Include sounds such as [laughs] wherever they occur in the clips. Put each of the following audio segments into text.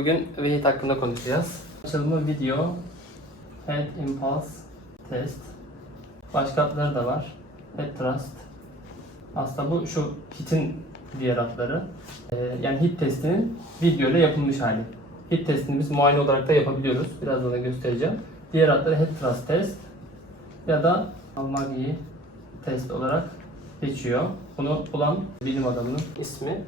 Bugün Vehit hakkında konuşacağız. Açılımı video, Head Impulse Test. Başka adları da var. Head Thrust. Aslında bu şu HIT'in diğer adları. Ee, yani HIT testinin video ile yapılmış hali. HIT testini biz muayene olarak da yapabiliyoruz. Birazdan da göstereceğim. Diğer adları Head Thrust Test ya da Almagi test olarak geçiyor. Bunu bulan bilim adamının ismi.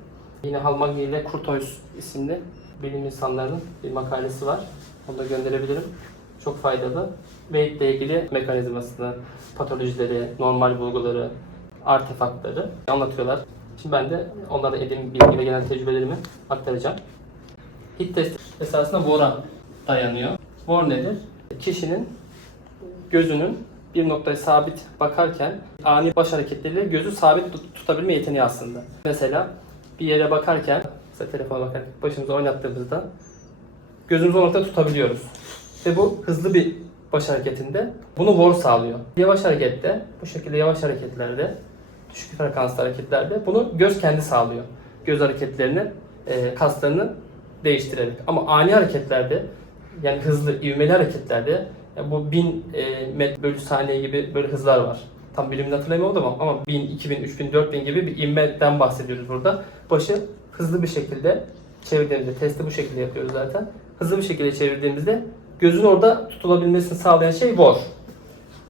Yine Halmagi ile Kurtoys isimli bilim insanlarının bir makalesi var. Onu da gönderebilirim. Çok faydalı. Ve ile ilgili mekanizmasını, patolojileri, normal bulguları, artefaktları anlatıyorlar. Şimdi ben de onlara edindiğim bilgi ve genel tecrübelerimi aktaracağım. HIT test esasında VOR'a dayanıyor. VOR nedir? Kişinin gözünün bir noktaya sabit bakarken ani baş hareketleriyle gözü sabit tut- tutabilme yeteneği aslında. Mesela bir yere bakarken, mesela telefona bakarken başımızı oynattığımızda gözümüzü o noktada tutabiliyoruz. Ve bu hızlı bir baş hareketinde bunu VOR sağlıyor. Yavaş harekette, bu şekilde yavaş hareketlerde, düşük frekanslı hareketlerde bunu göz kendi sağlıyor. Göz hareketlerini, e, kaslarını değiştirerek. Ama ani hareketlerde, yani hızlı, ivmeli hareketlerde ya bu 1000 e, met bölü saniye gibi böyle hızlar var. Tam bilimini hatırlayamadım ama, ama 1000, 2000, 3000, 4000 gibi bir ivmeden bahsediyoruz burada. Başı hızlı bir şekilde çevirdiğimizde, testi bu şekilde yapıyoruz zaten. Hızlı bir şekilde çevirdiğimizde gözün orada tutulabilmesini sağlayan şey VOR.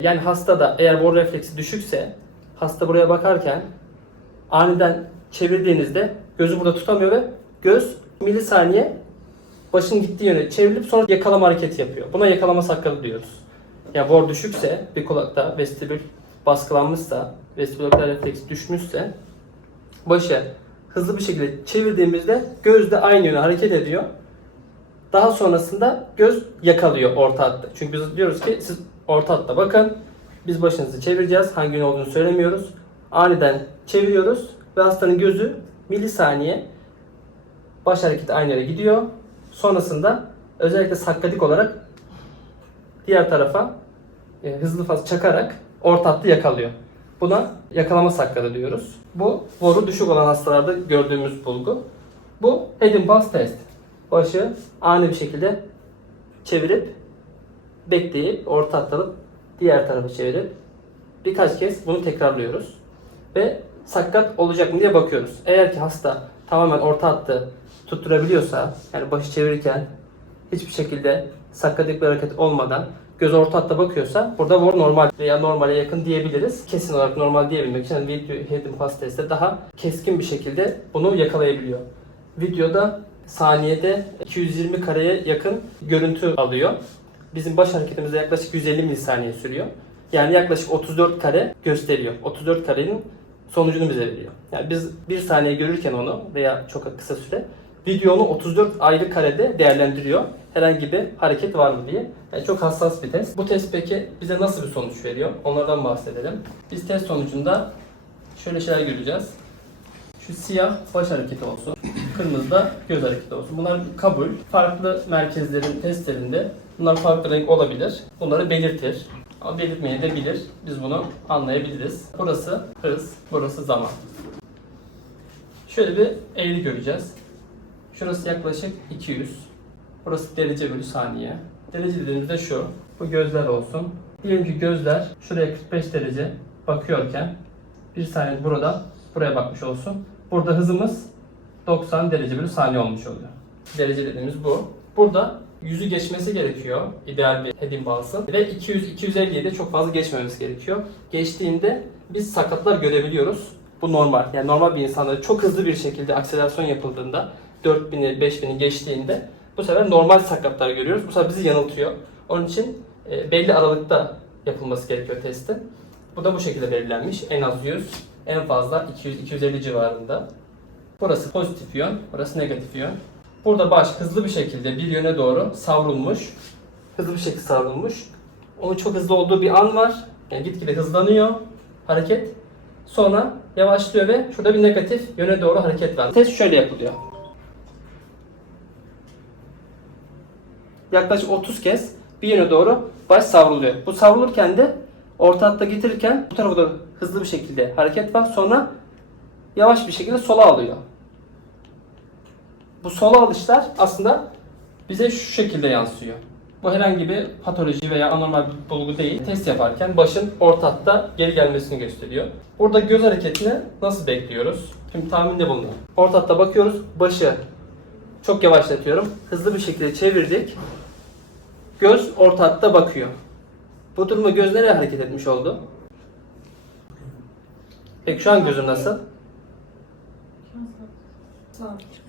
Yani hastada eğer VOR refleksi düşükse hasta buraya bakarken aniden çevirdiğinizde gözü burada tutamıyor ve göz milisaniye başın gittiği yöne çevrilip sonra yakalama hareketi yapıyor. Buna yakalama sakkalı diyoruz. Yani VOR düşükse bir kulakta vestibül baskılanmışsa, vestibülokler refleks düşmüşse başı hızlı bir şekilde çevirdiğimizde göz de aynı yöne hareket ediyor. Daha sonrasında göz yakalıyor orta hatta. Çünkü biz diyoruz ki siz orta hatta bakın. Biz başınızı çevireceğiz. Hangi yön olduğunu söylemiyoruz. Aniden çeviriyoruz ve hastanın gözü milisaniye baş hareketi aynı yere gidiyor. Sonrasında özellikle sakkadik olarak diğer tarafa e, hızlı faz çakarak orta hattı yakalıyor. Buna yakalama sakkadı diyoruz. Bu boru düşük olan hastalarda gördüğümüz bulgu. Bu head impulse test. Başı ani bir şekilde çevirip bekleyip orta hattı alıp diğer tarafa çevirip birkaç kez bunu tekrarlıyoruz. Ve sakkat olacak mı diye bakıyoruz. Eğer ki hasta tamamen orta hattı tutturabiliyorsa yani başı çevirirken hiçbir şekilde sakkatik bir hareket olmadan göz orta hatta bakıyorsa burada VOR normal veya normale yakın diyebiliriz. Kesin olarak normal diyebilmek için video head impulse testte daha keskin bir şekilde bunu yakalayabiliyor. Videoda saniyede 220 kareye yakın görüntü alıyor. Bizim baş hareketimizde yaklaşık 150 milisaniye sürüyor. Yani yaklaşık 34 kare gösteriyor. 34 karenin sonucunu bize veriyor. Yani biz bir saniye görürken onu veya çok kısa süre videonu 34 ayrı karede değerlendiriyor. Herhangi bir hareket var mı diye. Yani çok hassas bir test. Bu test peki bize nasıl bir sonuç veriyor? Onlardan bahsedelim. Biz test sonucunda şöyle şeyler göreceğiz. Şu siyah baş hareketi olsun. [clears throat] Kırmızı da göz hareketi olsun. Bunlar kabul. Farklı merkezlerin testlerinde bunlar farklı renk olabilir. Bunları belirtir. Ama belirtmeyi de bilir. Biz bunu anlayabiliriz. Burası hız, burası zaman. Şöyle bir eğri göreceğiz. Şurası yaklaşık 200. Burası derece bölü saniye. Derece dediğimizde şu. Bu gözler olsun. Diyelim ki gözler şuraya 45 derece bakıyorken bir saniye burada buraya bakmış olsun. Burada hızımız 90 derece bölü saniye olmuş oluyor. Derece dediğimiz bu. Burada yüzü geçmesi gerekiyor ideal bir head impulse'ın ve 200-250'ye de çok fazla geçmemesi gerekiyor. Geçtiğinde biz sakatlar görebiliyoruz. Bu normal. Yani normal bir insanda çok hızlı bir şekilde akselerasyon yapıldığında 4000'i 5000'i geçtiğinde bu sefer normal sakatlar görüyoruz. Bu sefer bizi yanıltıyor. Onun için e, belli aralıkta yapılması gerekiyor testin. Bu da bu şekilde belirlenmiş. En az 100, en fazla 200-250 civarında. Burası pozitif yön, burası negatif yön. Burada baş hızlı bir şekilde bir yöne doğru savrulmuş. Hızlı bir şekilde savrulmuş. Onun çok hızlı olduğu bir an var. Yani gitgide hızlanıyor hareket. Sonra yavaşlıyor ve şurada bir negatif yöne doğru hareket var. Test şöyle yapılıyor. Yaklaşık 30 kez bir yöne doğru baş savruluyor. Bu savrulurken de orta hatta getirirken bu tarafa doğru hızlı bir şekilde hareket var. Sonra yavaş bir şekilde sola alıyor. Bu sola alışlar aslında bize şu şekilde yansıyor. Bu herhangi bir patoloji veya anormal bir bulgu değil. Test yaparken başın orta hatta geri gelmesini gösteriyor. Burada göz hareketini nasıl bekliyoruz? Şimdi tahminde bulunalım. Orta hatta bakıyoruz. Başı çok yavaşlatıyorum. Hızlı bir şekilde çevirdik. Göz orta hatta bakıyor. Bu durumda göz nereye hareket etmiş oldu? Peki şu an gözüm nasıl?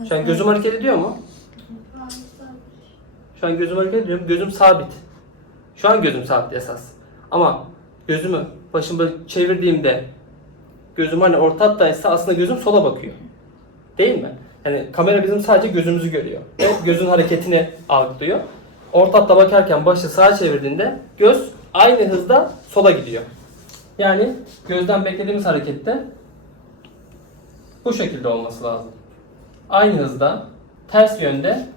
Şu an gözüm hareket ediyor mu? Şu an gözüm hareket ediyor. Gözüm sabit. Şu an gözüm sabit esas. Ama gözümü başımı çevirdiğimde gözüm hani orta hattaysa aslında gözüm sola bakıyor. Değil mi? Yani kamera bizim sadece gözümüzü görüyor. Ve gözün hareketini algılıyor. Orta hatta bakarken başı sağa çevirdiğinde göz aynı hızda sola gidiyor. Yani gözden beklediğimiz harekette bu şekilde olması lazım. Aynı hızda ters yönde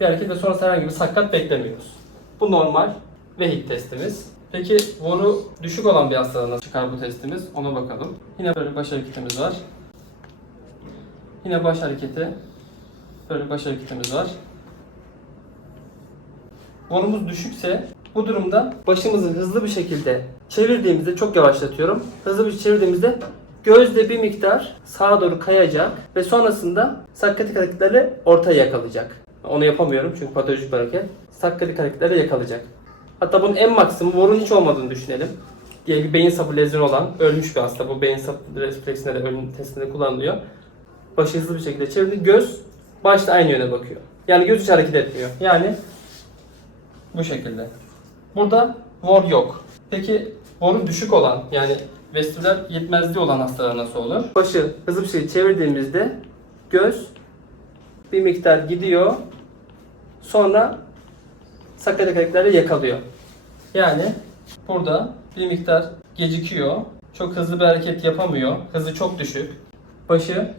bir hareket ve sonrasında herhangi bir sakat beklemiyoruz. Bu normal vehik testimiz. Peki boru düşük olan bir hastada nasıl çıkar bu testimiz? Ona bakalım. Yine böyle baş hareketimiz var. Yine baş hareketi. Böyle baş hareketimiz var. Borumuz düşükse bu durumda başımızı hızlı bir şekilde çevirdiğimizde çok yavaşlatıyorum. Hızlı bir çevirdiğimizde gözde bir miktar sağa doğru kayacak ve sonrasında sakkatik hareketlerle ortaya yakalayacak. Onu yapamıyorum çünkü patolojik bir hareket. Sakkatik hareketlerle yakalayacak. Hatta bunun en maksimum borun hiç olmadığını düşünelim. Diye bir beyin sapı lezyonu olan ölmüş bir hasta. Bu beyin sapı refleksinde de ölüm testinde kullanılıyor. Başı hızlı bir şekilde çevirdi. Göz başta aynı yöne bakıyor. Yani göz hiç hareket etmiyor. Yani bu şekilde. Burada vor yok. Peki voru düşük olan yani vestibüler yetmezliği olan hastalar nasıl olur? Başı hızlı bir şekilde çevirdiğimizde göz bir miktar gidiyor. Sonra hareketlerle yakalıyor. Yani burada bir miktar gecikiyor. Çok hızlı bir hareket yapamıyor. Hızı çok düşük. Başı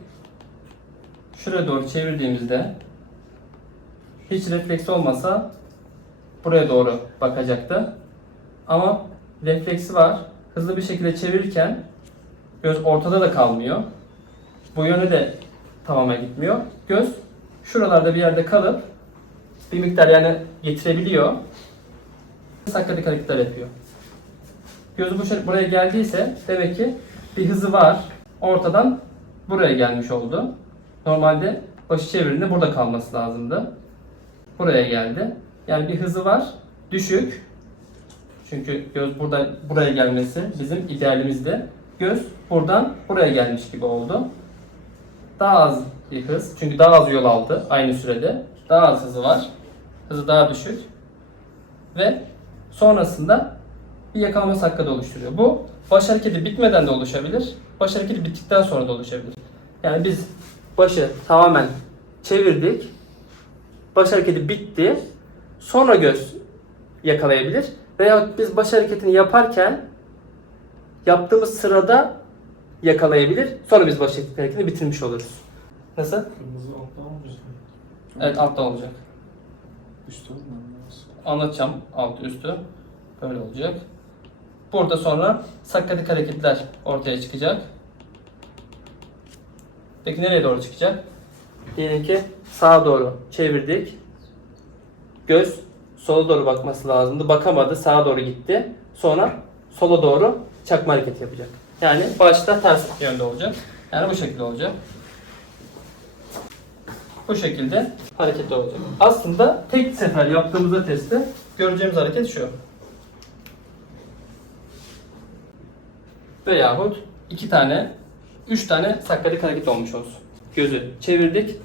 şuraya doğru çevirdiğimizde hiç refleks olmasa buraya doğru bakacaktı. Ama refleksi var. Hızlı bir şekilde çevirirken göz ortada da kalmıyor. Bu yöne de tamamen gitmiyor. Göz şuralarda bir yerde kalıp bir miktar yani getirebiliyor. Sakkatik hareketler yapıyor. Gözü bu şekilde buraya geldiyse demek ki bir hızı var. Ortadan buraya gelmiş oldu. Normalde başı çevirdiğinde burada kalması lazımdı. Buraya geldi. Yani bir hızı var. Düşük. Çünkü göz burada buraya gelmesi bizim idealimizde. Göz buradan buraya gelmiş gibi oldu. Daha az bir hız. Çünkü daha az yol aldı aynı sürede. Daha az hızı var. Hızı daha düşük. Ve sonrasında bir yakalama sakkada oluşturuyor. Bu baş hareketi bitmeden de oluşabilir. Baş hareketi bittikten sonra da oluşabilir. Yani biz başı tamamen çevirdik. Baş hareketi bitti. Sonra göz yakalayabilir. Veya biz baş hareketini yaparken yaptığımız sırada yakalayabilir. Sonra biz baş hareketini bitirmiş oluruz. Nasıl? Kırmızı mı üstte? Evet altta olacak. Olmalı. Anlatacağım alt üstü. Böyle olacak. Burada sonra sakkatik hareketler ortaya çıkacak. Peki nereye doğru çıkacak? Diyelim ki sağa doğru çevirdik. Göz sola doğru bakması lazımdı. Bakamadı. Sağa doğru gitti. Sonra sola doğru çakma hareket yapacak. Yani başta ters yönde olacak. Yani bu şekilde olacak. Bu şekilde hareket olacak. Aslında tek sefer yaptığımızda testte göreceğimiz hareket şu. Veyahut iki tane, üç tane sakkadik hareket olmuş olsun. Gözü çevirdik.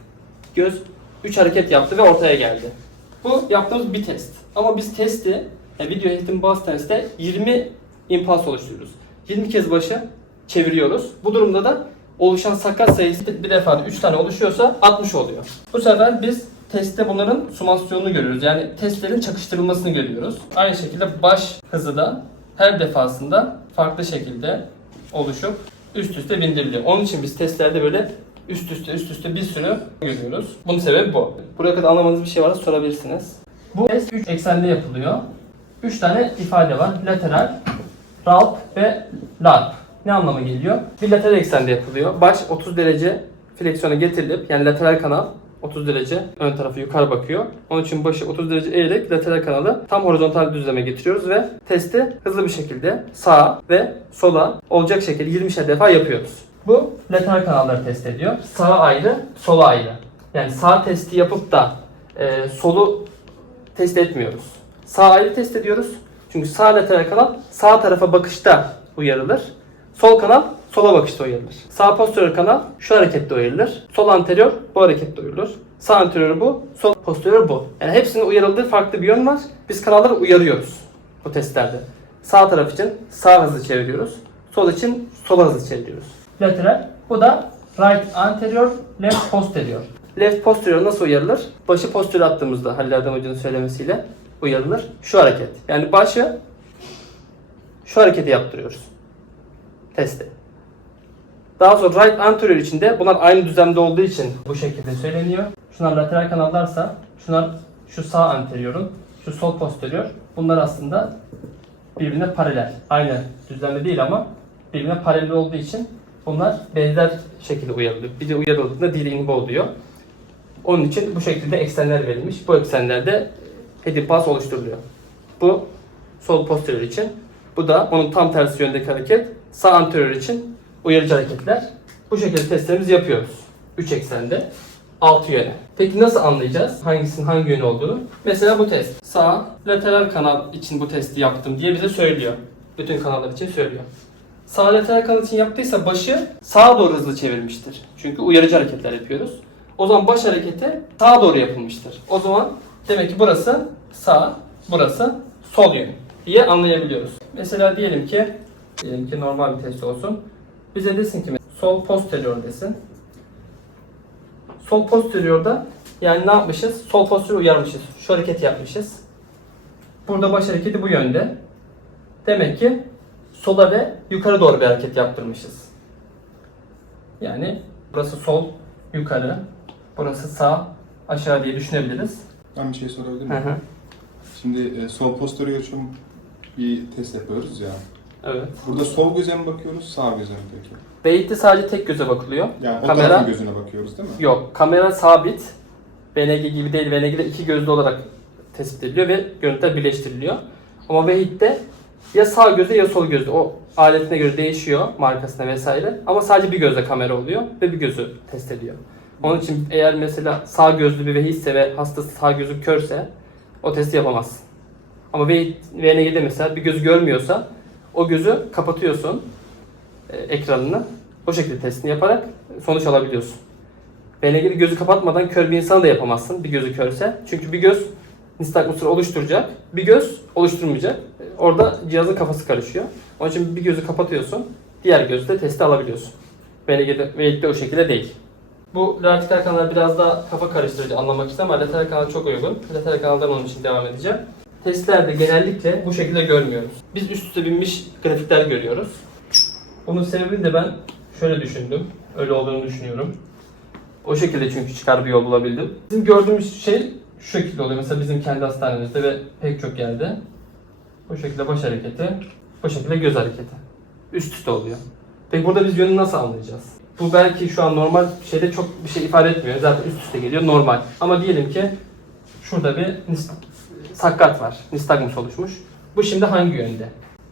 Göz üç hareket yaptı ve ortaya geldi. Bu yaptığımız bir test. Ama biz testi, yani video eğitim bazı testte 20 impuls oluşturuyoruz. 20 kez başı çeviriyoruz. Bu durumda da oluşan sakat sayısı bir defada 3 tane oluşuyorsa 60 oluyor. Bu sefer biz testte bunların sumasyonunu görüyoruz. Yani testlerin çakıştırılmasını görüyoruz. Aynı şekilde baş hızı da her defasında farklı şekilde oluşup üst üste bindiriliyor. Onun için biz testlerde böyle üst üste üst üste bir sürü görüyoruz. Bunun sebebi bu. Buraya kadar anlamadığınız bir şey varsa sorabilirsiniz. Bu test 3 eksende yapılıyor. 3 tane ifade var. Lateral, ralp ve larp. Ne anlama geliyor? Bir lateral eksende yapılıyor. Baş 30 derece fleksiyona getirilip yani lateral kanal 30 derece ön tarafı yukarı bakıyor. Onun için başı 30 derece eğerek lateral kanalı tam horizontal düzleme getiriyoruz ve testi hızlı bir şekilde sağa ve sola olacak şekilde 20'şer defa yapıyoruz. Bu lateral kanalları test ediyor. Sağa ayrı, sola ayrı. Yani sağ testi yapıp da e, solu test etmiyoruz. Sağ ayrı test ediyoruz. Çünkü sağ lateral kanal sağ tarafa bakışta uyarılır. Sol kanal sola bakışta uyarılır. Sağ posterior kanal şu harekette uyarılır. Sol anterior bu harekette uyarılır. Sağ anterior bu, sol posterior bu. Yani hepsinin uyarıldığı farklı bir yön var. Biz kanalları uyarıyoruz bu testlerde. Sağ taraf için sağ hızlı çeviriyoruz. Sol için sola hızlı çeviriyoruz. Lateral. Bu da right anterior, left posterior. Left posterior nasıl uyarılır? Başı posterior attığımızda Halil Erdem Hoca'nın söylemesiyle uyarılır. Şu hareket. Yani başı şu hareketi yaptırıyoruz. Testi. Daha sonra right anterior için de bunlar aynı düzlemde olduğu için bu şekilde söyleniyor. Şunlar lateral kanallarsa şunlar şu sağ anteriorun, şu sol posterior. Bunlar aslında birbirine paralel. Aynı düzlemde değil ama birbirine paralel olduğu için bunlar benzer şekilde uyarılıyor. Bir de uyarıldığında diğeri inhibe oluyor. Onun için bu şekilde eksenler verilmiş. Bu eksenlerde head pass oluşturuluyor. Bu sol posterior için. Bu da onun tam tersi yöndeki hareket. Sağ anterior için uyarıcı hareketler. Bu şekilde testlerimizi yapıyoruz. 3 eksende. 6 yöne. Peki nasıl anlayacağız hangisinin hangi yönü olduğunu? Mesela bu test. Sağ lateral kanal için bu testi yaptım diye bize söylüyor. Bütün kanallar için söylüyor. Sağ lateral kanal için yaptıysa başı sağa doğru hızlı çevirmiştir. Çünkü uyarıcı hareketler yapıyoruz. O zaman baş hareketi sağa doğru yapılmıştır. O zaman demek ki burası sağ, burası sol yön diye anlayabiliyoruz. Mesela diyelim ki diyelim ki normal bir test olsun. Bize desin ki sol posterior desin. Sol posteriorda yani ne yapmışız? Sol posterior uyarmışız. Şu hareketi yapmışız. Burada baş hareketi bu yönde. Demek ki sola ve yukarı doğru bir hareket yaptırmışız. Yani burası sol, yukarı, burası sağ, aşağı diye düşünebiliriz. Ben bir şey sorabilir Hı miyim? hı. Şimdi e, sol posterior için bir test yapıyoruz ya. Evet. Burada sol göze mi bakıyoruz, sağ göze mi peki? Beyitte sadece tek göze bakılıyor. Yani o Kamera- tarafın gözüne bakıyoruz değil mi? Yok, kamera sabit. VNG gibi değil. VNG'de iki gözlü olarak tespit ediliyor ve görüntüler birleştiriliyor. Ama Vehit'te ya sağ gözle ya sol gözle. O aletine göre değişiyor markasına vesaire. Ama sadece bir gözle kamera oluyor ve bir gözü test ediyor. Onun için eğer mesela sağ gözlü bir vehitse ve hastası sağ gözü körse o testi yapamazsın. Ama VNG'de mesela bir gözü görmüyorsa o gözü kapatıyorsun e, ekranını. O şekilde testini yaparak sonuç alabiliyorsun. VNG'de gözü kapatmadan kör bir insan da yapamazsın bir gözü körse. Çünkü bir göz nistagmusları oluşturacak, bir göz oluşturmayacak. Orada cihazın kafası karışıyor. Onun için bir gözü kapatıyorsun, diğer gözle testi alabiliyorsun. VNG'de o şekilde değil. Bu lateral kanal biraz daha kafa karıştırıcı anlamak için ama lateral kanal çok uygun. Lateral kanaldan onun için devam edeceğim. Testlerde genellikle bu şekilde görmüyoruz. Biz üst üste binmiş grafikler görüyoruz. Bunun sebebini de ben şöyle düşündüm. Öyle olduğunu düşünüyorum. O şekilde çünkü çıkar bir yol bulabildim. Bizim gördüğümüz şey şu şekilde oluyor. Mesela bizim kendi hastanemizde ve pek çok yerde. Bu şekilde baş hareketi, bu şekilde göz hareketi. Üst üste oluyor. Peki burada biz yönü nasıl anlayacağız? Bu belki şu an normal şeyde çok bir şey ifade etmiyor. Zaten üst üste geliyor normal. Ama diyelim ki şurada bir sakkat var. Nistagmus oluşmuş. Bu şimdi hangi yönde?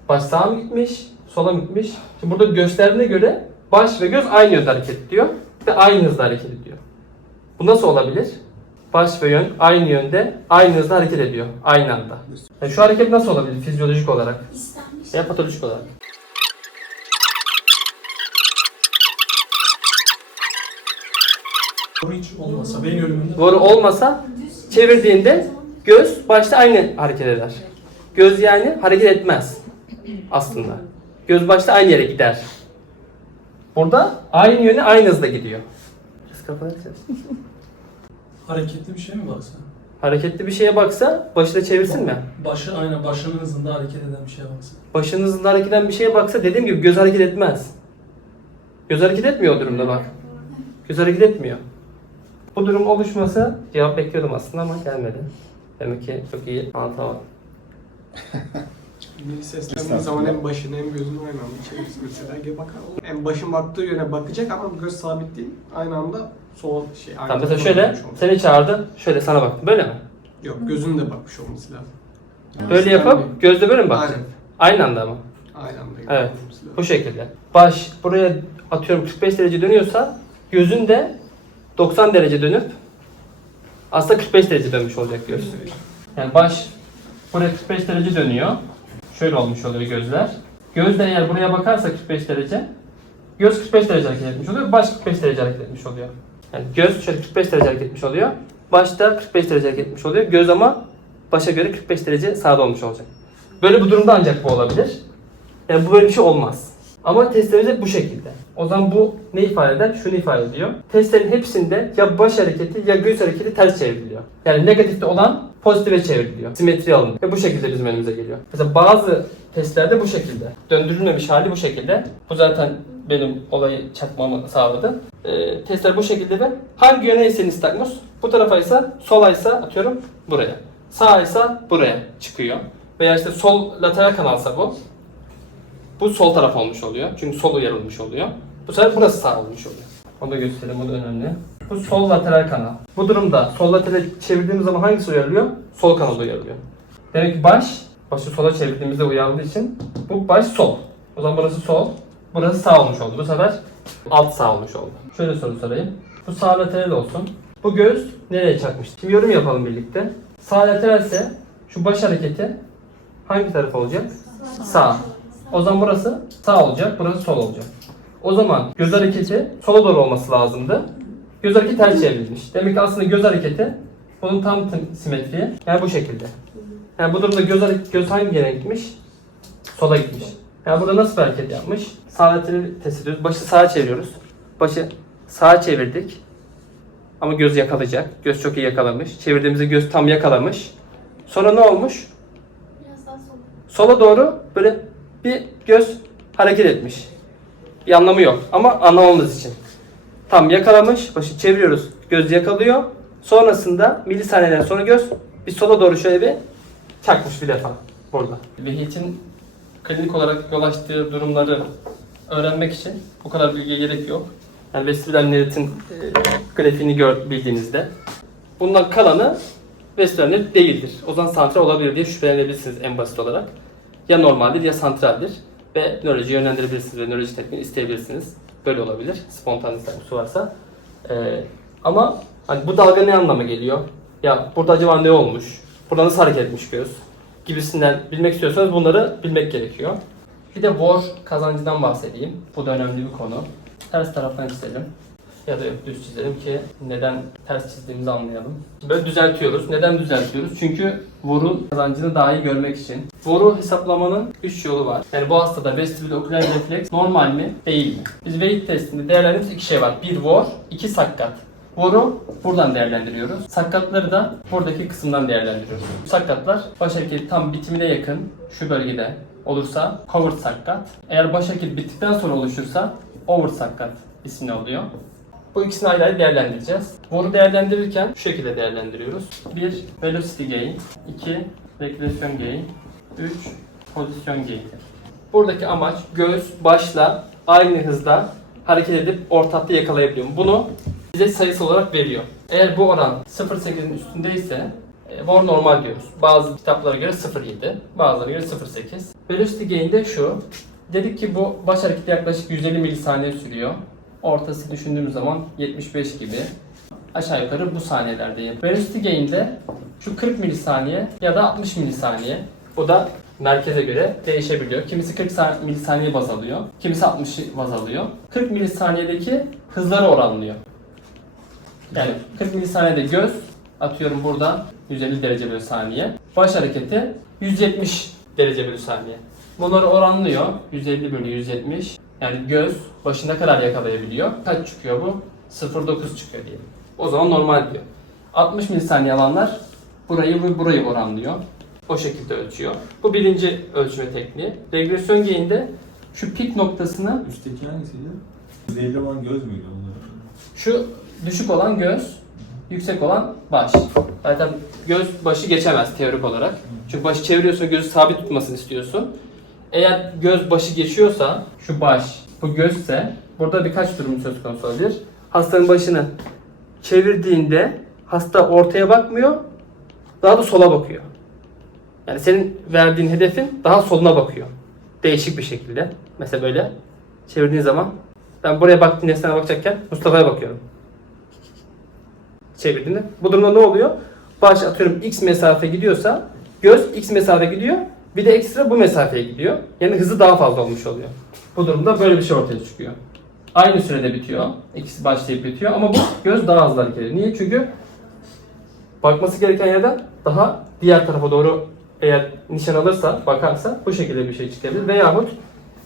Baş sağa mı gitmiş, sola mı gitmiş? Şimdi burada gösterdiğine göre baş ve göz aynı yönde hareket ediyor ve aynı hızda hareket ediyor. Bu nasıl olabilir? Baş ve yön aynı yönde, aynı hızda hareket ediyor. Aynı anda. Yani şu hareket nasıl olabilir fizyolojik olarak İstenmiş. veya patolojik olarak? Doğru hiç olmasa beyin ölümünde Doğru olmasa çevirdiğinde göz başta aynı hareket eder. Göz yani hareket etmez aslında. Göz başta aynı yere gider. Burada aynı yöne aynı hızda gidiyor. Kız kafanı. [laughs] hareketli bir şey mi baksa? Hareketli bir şeye baksa başı da çevirsin mi? Başı aynen başının hızında hareket eden bir şeye baksa. Başının hızında hareket eden bir şeye baksa dediğim gibi göz hareket etmez. Göz hareket etmiyor o durumda bak. Göz hareket etmiyor. Bu durum oluşması cevap bekliyordum aslında ama gelmedi. Demek ki çok iyi anlatamadım. Milli seslendiği zaman hem başını hem gözünü aynı anda çevirsin mesela. Bakalım. Hem başın baktığı yöne bakacak ama göz sabit değil. Aynı anda Sol şey. aynı Tamam mesela şöyle seni çağırdı. Şöyle sana baktım. Böyle mi? Yok gözün de bakmış olması lazım. Böyle yapıp gözle böyle mi bakacaksın? Aynen. Aynı anda mı? Aynı anda Evet. Bu şekilde. Baş buraya atıyorum 45 derece dönüyorsa gözün de 90 derece dönüp aslında 45 derece dönmüş olacak göz. Yani baş buraya 45 derece dönüyor. Şöyle olmuş oluyor gözler. Göz de eğer buraya bakarsa 45 derece göz 45 derece hareket etmiş oluyor. Baş 45 derece hareket etmiş oluyor. Yani göz şöyle 45 derece hareket etmiş oluyor. Baş da 45 derece hareket etmiş oluyor. Göz ama başa göre 45 derece sağda olmuş olacak. Böyle bir durumda ancak bu olabilir. Yani bu böyle bir şey olmaz. Ama testlerimiz hep bu şekilde. O zaman bu ne ifade eder? Şunu ifade ediyor. Testlerin hepsinde ya baş hareketi ya göz hareketi ters çevriliyor. Yani negatifte olan pozitife çevriliyor. Simetri alınıyor. Ve bu şekilde bizim önümüze geliyor. Mesela bazı testlerde bu şekilde. Döndürülmemiş hali bu şekilde. Bu zaten benim olayı çakmamı sağladı. Ee, testler bu şekilde ve hangi yöne ise nistagmus bu tarafa ise sola ise atıyorum buraya. Sağa ise buraya çıkıyor. Veya işte sol lateral kanalsa bu. Bu sol taraf olmuş oluyor. Çünkü sol uyarılmış oluyor. Bu sefer burası sağ olmuş oluyor. Onu da göstereyim, o da önemli. Bu sol lateral kanal. Bu durumda sol lateral çevirdiğimiz zaman hangisi uyarılıyor? Sol kanal uyarılıyor. Demek ki baş, başı sola çevirdiğimizde uyarıldığı için bu baş sol. O zaman burası sol, burası sağ olmuş oldu. Bu sefer alt sağ olmuş oldu. Şöyle soru sorayım. Bu sağ lateral olsun. Bu göz nereye çakmış? Şimdi yorum yapalım birlikte. Sağ lateralse şu baş hareketi hangi taraf olacak? Sağ. O zaman burası sağ olacak, burası sol olacak. O zaman göz hareketi sola doğru olması lazımdı. Göz hareketi ters çevrilmiş. Demek ki aslında göz hareketi bunun tam simetriği. Yani bu şekilde. Yani bu durumda göz, göz hangi yere gitmiş? Sola gitmiş. Yani burada nasıl bir hareket yapmış? Laterali test ediyoruz. Başı sağa çeviriyoruz. Başı sağa çevirdik. Ama göz yakalayacak. Göz çok iyi yakalamış. Çevirdiğimizde göz tam yakalamış. Sonra ne olmuş? Biraz daha sol. Sola doğru böyle bir göz hareket etmiş. Bir anlamı yok ama anlamamız için. Tam yakalamış, başı çeviriyoruz. Göz yakalıyor. Sonrasında milisaniyeden sonra göz bir sola doğru şöyle bir çakmış bir defa burada. Vehit'in klinik olarak yol açtığı durumları öğrenmek için bu kadar bilgiye gerek yok. Yani vestibüler neritin e, grafiğini gör, bildiğinizde. Bundan kalanı vestibüler nerit değildir. O zaman santral olabilir diye şüphelenebilirsiniz en basit olarak. Ya normaldir ya santraldir. Ve nöroloji yönlendirebilirsiniz ve nöroloji tekniğini isteyebilirsiniz. Böyle olabilir. Spontan istakosu varsa. Ee, ama hani bu dalga ne anlama geliyor? Ya burada acaba ne olmuş? Burada nasıl hareket etmiş göz? Gibisinden bilmek istiyorsanız bunları bilmek gerekiyor. Bir de VOR kazancından bahsedeyim. Bu da önemli bir konu. Ters taraftan çizelim. Ya da düz çizelim ki neden ters çizdiğimizi anlayalım. Böyle düzeltiyoruz. Neden düzeltiyoruz? Çünkü VOR'un kazancını daha iyi görmek için. VOR'u hesaplamanın 3 yolu var. Yani bu hastada vestibül oküler refleks normal mi değil mi? Biz Wade testinde değerlendirdiğimiz iki şey var. Bir VOR, iki sakkat. VOR'u buradan değerlendiriyoruz. Sakkatları da buradaki kısımdan değerlendiriyoruz. Sakkatlar baş hareketi tam bitimine yakın şu bölgede olursa covered sakkat. Eğer baş hareketi bittikten sonra oluşursa over sakkat ismini alıyor. Bu ikisini ayrı ayrı değerlendireceğiz. Boru değerlendirirken şu şekilde değerlendiriyoruz. 1. Velocity gain 2. Regression gain 3. Pozisyon gain Buradaki amaç göz başla aynı hızda hareket edip orta hattı yakalayabiliyor. Bunu bize sayısal olarak veriyor. Eğer bu oran 0.8'in üstündeyse e, Bor normal diyoruz. Bazı kitaplara göre 0.7, bazılarına göre 0.8. Velocity gain de şu. Dedik ki bu baş hareketi yaklaşık 150 milisaniye sürüyor. Ortası düşündüğümüz zaman 75 gibi. Aşağı yukarı bu saniyelerdeyim. Velocity gain'de şu 40 milisaniye ya da 60 milisaniye. Bu da merkeze göre değişebiliyor. Kimisi 40 sa- milisaniye baz alıyor. Kimisi 60'ı baz alıyor. 40 milisaniyedeki hızları oranlıyor. Yani 40 milisaniyede göz atıyorum burada 150 derece bölü saniye. Baş hareketi 170 derece bölü saniye. Bunları oranlıyor. 150 bölü 170. Yani göz başı ne kadar yakalayabiliyor? Kaç çıkıyor bu? 0.9 çıkıyor diyelim. O zaman normal diyor. 60 milisaniye alanlar burayı ve burayı oranlıyor. O şekilde ölçüyor. Bu birinci ölçme tekniği. Regresyon gain'de şu pik noktasını Üstteki hangisiydi? Zehirleman göz müydü onlar? Şu düşük olan göz, yüksek olan baş. Zaten göz başı geçemez teorik olarak. Çünkü başı çeviriyorsun gözü sabit tutmasını istiyorsun. Eğer göz başı geçiyorsa şu baş bu gözse burada birkaç durum söz konusu olabilir. Hastanın başını çevirdiğinde hasta ortaya bakmıyor, daha da sola bakıyor. Yani senin verdiğin hedefin daha soluna bakıyor. Değişik bir şekilde. Mesela böyle çevirdiğin zaman ben buraya baktığım nesneye bakacakken Mustafa'ya bakıyorum. Çevirdiğinde. Bu durumda ne oluyor? Baş atıyorum x mesafe gidiyorsa göz x mesafe gidiyor. Bir de ekstra bu mesafeye gidiyor. Yani hızı daha fazla olmuş oluyor. Bu durumda böyle bir şey ortaya çıkıyor. Aynı sürede bitiyor. İkisi başlayıp bitiyor ama bu göz daha hızlı hareket ediyor. Niye? Çünkü bakması gereken yerden daha diğer tarafa doğru eğer nişan alırsa, bakarsa bu şekilde bir şey çıkabilir. Veyahut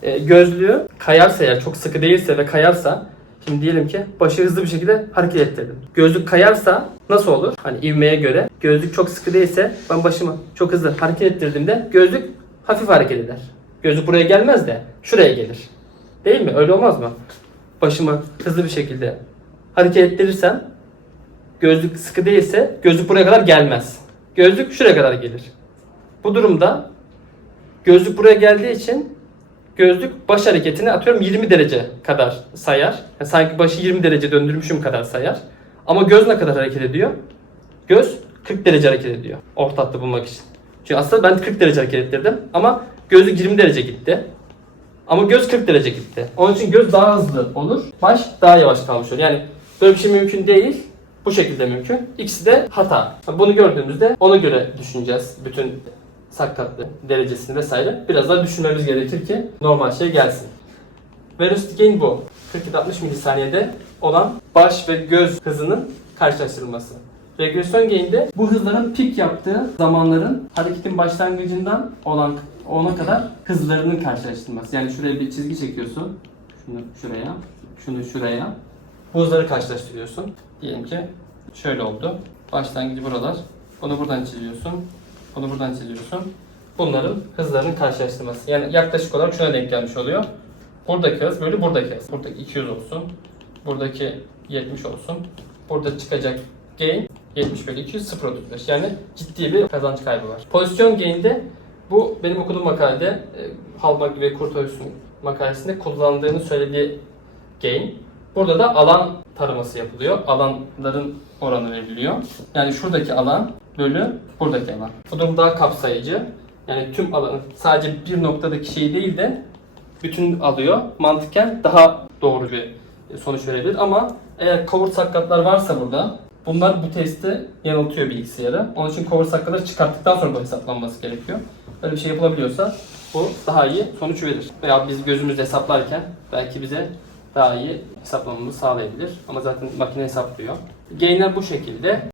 e, gözlüğü kayarsa eğer çok sıkı değilse ve kayarsa Şimdi diyelim ki başı hızlı bir şekilde hareket ettirdim. Gözlük kayarsa nasıl olur? Hani ivmeye göre gözlük çok sıkı değilse ben başımı çok hızlı hareket ettirdiğimde gözlük hafif hareket eder. Gözlük buraya gelmez de şuraya gelir. Değil mi? Öyle olmaz mı? Başımı hızlı bir şekilde hareket ettirirsem gözlük sıkı değilse gözlük buraya kadar gelmez. Gözlük şuraya kadar gelir. Bu durumda gözlük buraya geldiği için gözlük baş hareketini atıyorum 20 derece kadar sayar. Yani sanki başı 20 derece döndürmüşüm kadar sayar. Ama göz ne kadar hareket ediyor? Göz 40 derece hareket ediyor. Orta hattı bulmak için. Çünkü aslında ben 40 derece hareket ettirdim ama gözlük 20 derece gitti. Ama göz 40 derece gitti. Onun için göz daha hızlı olur. Baş daha yavaş kalmış olur. Yani böyle bir şey mümkün değil. Bu şekilde mümkün. İkisi de hata. Bunu gördüğümüzde ona göre düşüneceğiz. Bütün sakatlığı, derecesini vesaire. Biraz daha düşünmemiz gerekir ki normal şey gelsin. Velocity gain bu. 40-60 milisaniyede olan baş ve göz hızının karşılaştırılması. Regresyon gain'de bu hızların pik yaptığı zamanların hareketin başlangıcından olan ona kadar hızlarının karşılaştırılması. Yani şuraya bir çizgi çekiyorsun. Şunu şuraya, şunu şuraya. Bu hızları karşılaştırıyorsun. Diyelim ki şöyle oldu. Başlangıcı buralar. Bunu buradan çiziyorsun. Bunu buradan çiziyorsun. Bunların hızlarının karşılaştırması. Yani yaklaşık olarak şuna denk gelmiş oluyor. Buradaki hız böyle buradaki hız. Buradaki 200 olsun. Buradaki 70 olsun. Burada çıkacak gain 70 bölü 200 0 35. Yani ciddi bir kazanç kaybı var. Pozisyon gain'de bu benim okuduğum makalede e, Halbach ve Kurtoyus'un makalesinde kullandığını söylediği gain. Burada da alan taraması yapılıyor. Alanların oranı veriliyor. Yani şuradaki alan bölü buradaki alan. Bu durum daha kapsayıcı. Yani tüm alanı sadece bir noktadaki şeyi değil de bütün alıyor. Mantıken daha doğru bir sonuç verebilir ama eğer cover sakatlar varsa burada bunlar bu testi yanıltıyor bilgisayarı. Onun için cover sakatları çıkarttıktan sonra bu hesaplanması gerekiyor. Böyle bir şey yapılabiliyorsa bu daha iyi sonuç verir. Veya biz gözümüzle hesaplarken belki bize daha iyi hesaplamamızı sağlayabilir. Ama zaten makine hesaplıyor. Gain'ler bu şekilde.